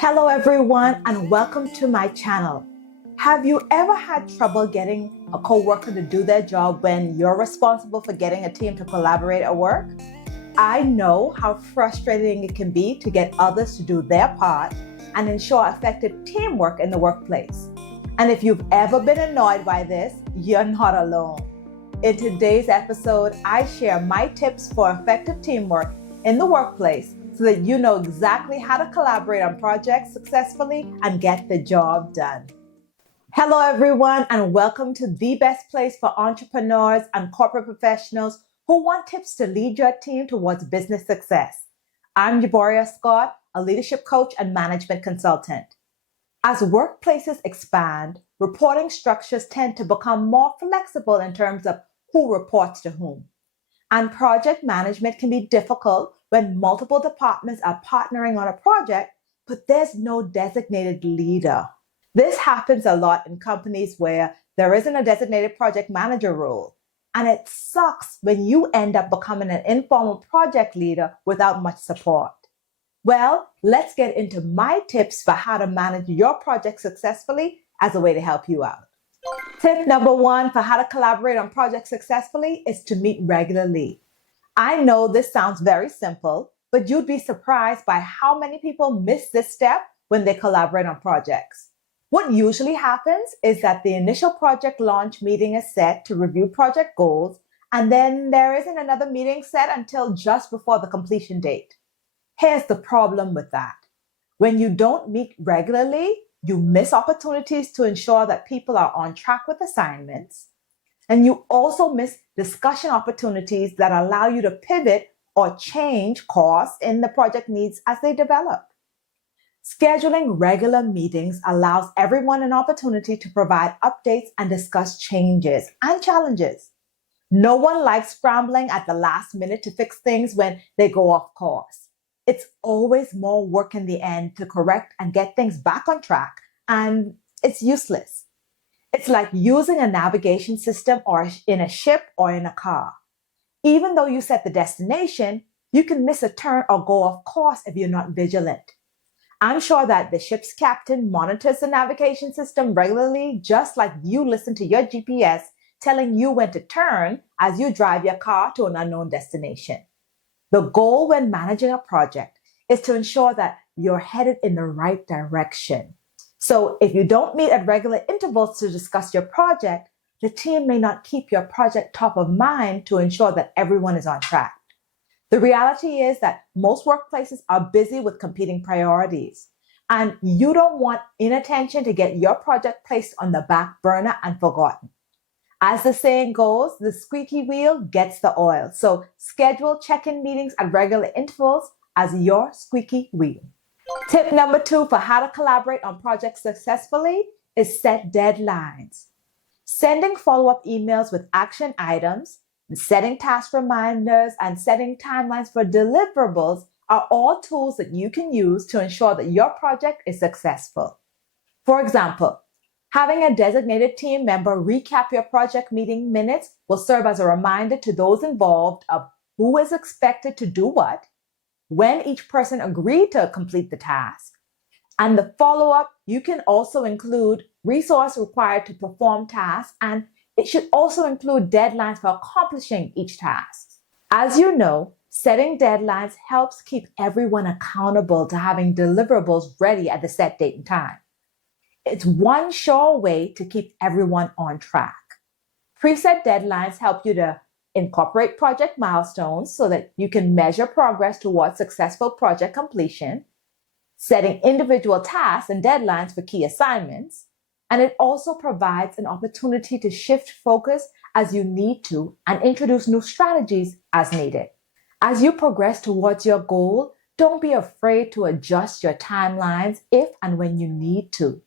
Hello everyone and welcome to my channel. Have you ever had trouble getting a coworker to do their job when you're responsible for getting a team to collaborate at work? I know how frustrating it can be to get others to do their part and ensure effective teamwork in the workplace. And if you've ever been annoyed by this, you're not alone. In today's episode, I share my tips for effective teamwork in the workplace so that you know exactly how to collaborate on projects successfully and get the job done. Hello, everyone, and welcome to the best place for entrepreneurs and corporate professionals who want tips to lead your team towards business success. I'm Jaboria Scott, a leadership coach and management consultant. As workplaces expand, reporting structures tend to become more flexible in terms of who reports to whom. And project management can be difficult when multiple departments are partnering on a project, but there's no designated leader. This happens a lot in companies where there isn't a designated project manager role. And it sucks when you end up becoming an informal project leader without much support. Well, let's get into my tips for how to manage your project successfully as a way to help you out. Tip number one for how to collaborate on projects successfully is to meet regularly. I know this sounds very simple, but you'd be surprised by how many people miss this step when they collaborate on projects. What usually happens is that the initial project launch meeting is set to review project goals, and then there isn't another meeting set until just before the completion date. Here's the problem with that. When you don't meet regularly, you miss opportunities to ensure that people are on track with assignments. And you also miss discussion opportunities that allow you to pivot or change course in the project needs as they develop. Scheduling regular meetings allows everyone an opportunity to provide updates and discuss changes and challenges. No one likes scrambling at the last minute to fix things when they go off course. It's always more work in the end to correct and get things back on track, and it's useless. It's like using a navigation system or in a ship or in a car. Even though you set the destination, you can miss a turn or go off course if you're not vigilant. I'm sure that the ship's captain monitors the navigation system regularly, just like you listen to your GPS telling you when to turn as you drive your car to an unknown destination. The goal when managing a project is to ensure that you're headed in the right direction. So if you don't meet at regular intervals to discuss your project, the team may not keep your project top of mind to ensure that everyone is on track. The reality is that most workplaces are busy with competing priorities, and you don't want inattention to get your project placed on the back burner and forgotten. As the saying goes, the squeaky wheel gets the oil. So schedule check-in meetings at regular intervals as your squeaky wheel. Tip number two for how to collaborate on projects successfully is set deadlines. Sending follow-up emails with action items, setting task reminders, and setting timelines for deliverables are all tools that you can use to ensure that your project is successful. For example, having a designated team member recap your project meeting minutes will serve as a reminder to those involved of who is expected to do what, when each person agreed to complete the task. And the follow-up, you can also include resources required to perform tasks, and it should also include deadlines for accomplishing each task. As you know, setting deadlines helps keep everyone accountable to having deliverables ready at the set date and time. It's one sure way to keep everyone on track. Preset deadlines help you to incorporate project milestones so that you can measure progress towards successful project completion, setting individual tasks and deadlines for key assignments, and it also provides an opportunity to shift focus as you need to and introduce new strategies as needed. As you progress towards your goal, don't be afraid to adjust your timelines if and when you need to.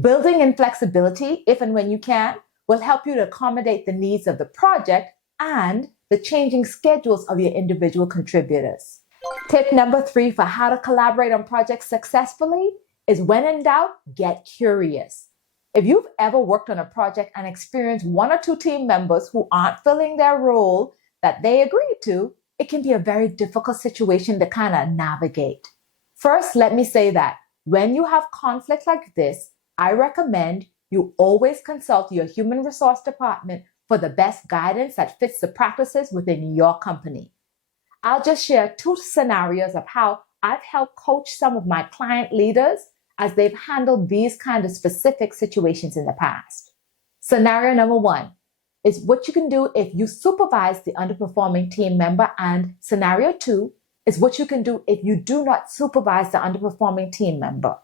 Building in flexibility, if and when you can, will help you to accommodate the needs of the project and the changing schedules of your individual contributors. Tip number three for how to collaborate on projects successfully is when in doubt, get curious. If you've ever worked on a project and experienced one or two team members who aren't filling their role that they agreed to, it can be a very difficult situation to kind of navigate. First, let me say that when you have conflict like this, I recommend you always consult your human resource department for the best guidance that fits the practices within your company. I'll just share 2 scenarios of how I've helped coach some of my client leaders as they've handled these kind of specific situations in the past. Scenario number 1 is what you can do if you supervise the underperforming team member, and scenario 2 is what you can do if you do not supervise the underperforming team member.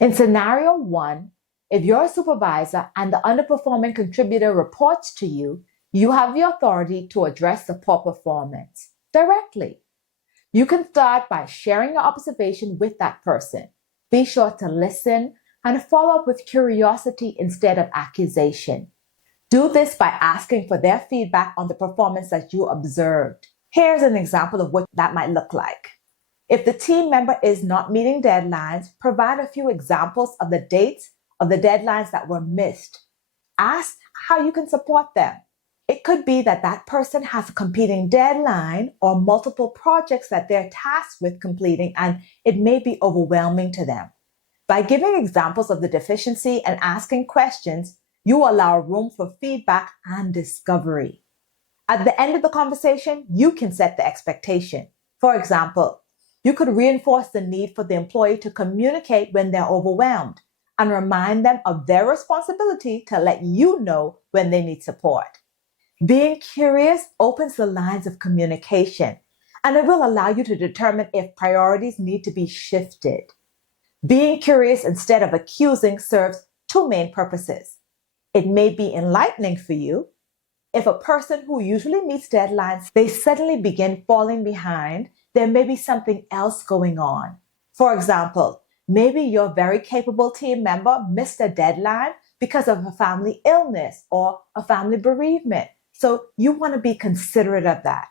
In scenario 1, if you're a supervisor and the underperforming contributor reports to you, you have the authority to address the poor performance directly. You can start by sharing your observation with that person. Be sure to listen and follow up with curiosity instead of accusation. Do this by asking for their feedback on the performance that you observed. Here's an example of what that might look like. If the team member is not meeting deadlines, provide a few examples of the dates of the deadlines that were missed. Ask how you can support them. It could be that that person has a competing deadline or multiple projects that they're tasked with completing, and it may be overwhelming to them. By giving examples of the deficiency and asking questions, you allow room for feedback and discovery. At the end of the conversation, you can set the expectation. For example, you could reinforce the need for the employee to communicate when they're overwhelmed and remind them of their responsibility to let you know when they need support. Being curious opens the lines of communication, and it will allow you to determine if priorities need to be shifted. Being curious instead of accusing serves 2 main purposes. It may be enlightening for you. If a person who usually meets deadlines, they suddenly begin falling behind, there may be something else going on. For example, maybe your very capable team member missed a deadline because of a family illness or a family bereavement. So you want to be considerate of that.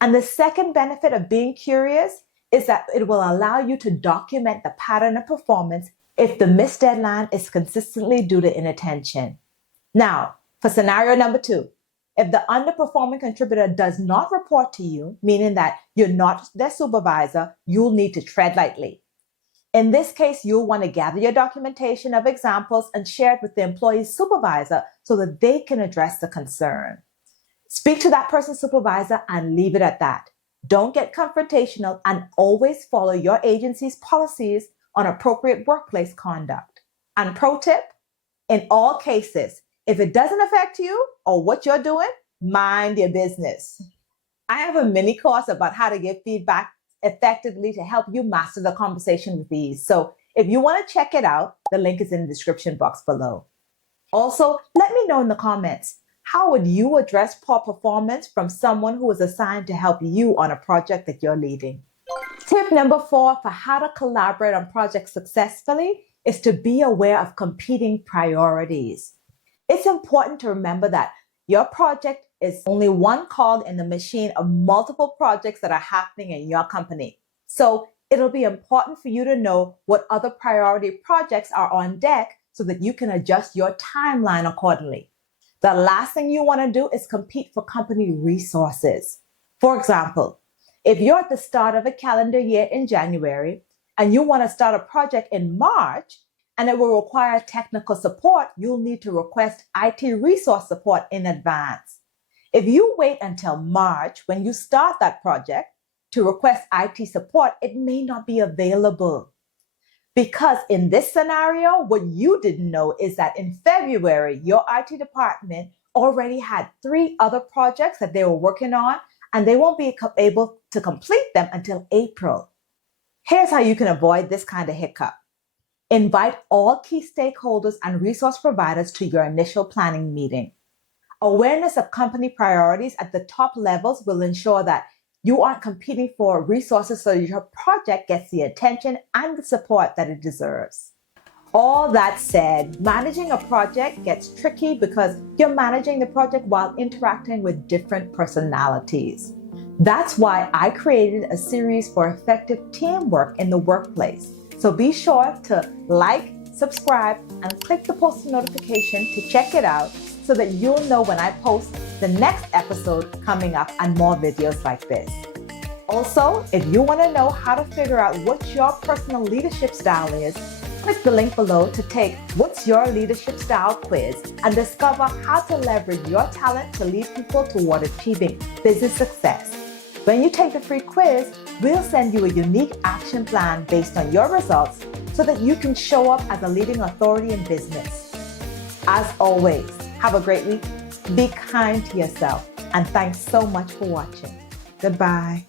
And the second benefit of being curious is that it will allow you to document the pattern of performance if the missed deadline is consistently due to inattention. Now, for scenario number 2, if the underperforming contributor does not report to you, meaning that you're not their supervisor, you'll need to tread lightly. In this case, you'll want to gather your documentation of examples and share it with the employee's supervisor so that they can address the concern. Speak to that person's supervisor and leave it at that. Don't get confrontational, and always follow your agency's policies on appropriate workplace conduct. And pro tip, in all cases, if it doesn't affect you or what you're doing, mind your business. I have a mini course about how to give feedback effectively to help you master the conversation with ease. So if you want to check it out, the link is in the description box below. Also, let me know in the comments, how would you address poor performance from someone who is assigned to help you on a project that you're leading? Tip number 4 for how to collaborate on projects successfully is to be aware of competing priorities. It's important to remember that your project is only one cog in the machine of multiple projects that are happening in your company. So it'll be important for you to know what other priority projects are on deck so that you can adjust your timeline accordingly. The last thing you want to do is compete for company resources. For example, if you're at the start of a calendar year in January and you want to start a project in March and it will require technical support, you'll need to request IT resource support in advance. If you wait until March when you start that project to request IT support, it may not be available. Because in this scenario, what you didn't know is that in February, your IT department already had 3 other projects that they were working on, and they won't be able to complete them until April. Here's how you can avoid this kind of hiccup. Invite all key stakeholders and resource providers to your initial planning meeting. Awareness of company priorities at the top levels will ensure that you aren't competing for resources so your project gets the attention and the support that it deserves. All that said, managing a project gets tricky because you're managing the project while interacting with different personalities. That's why I created a series for effective teamwork in the workplace. So be sure to like, subscribe, and click the post notification to check it out so that you'll know when I post the next episode coming up and more videos like this. Also, if you want to know how to figure out what your personal leadership style is, click the link below to take What's Your Leadership Style quiz and discover how to leverage your talent to lead people toward achieving business success. When you take the free quiz, we'll send you a unique action plan based on your results so that you can show up as a leading authority in business. As always, have a great week, be kind to yourself, and thanks so much for watching. Goodbye.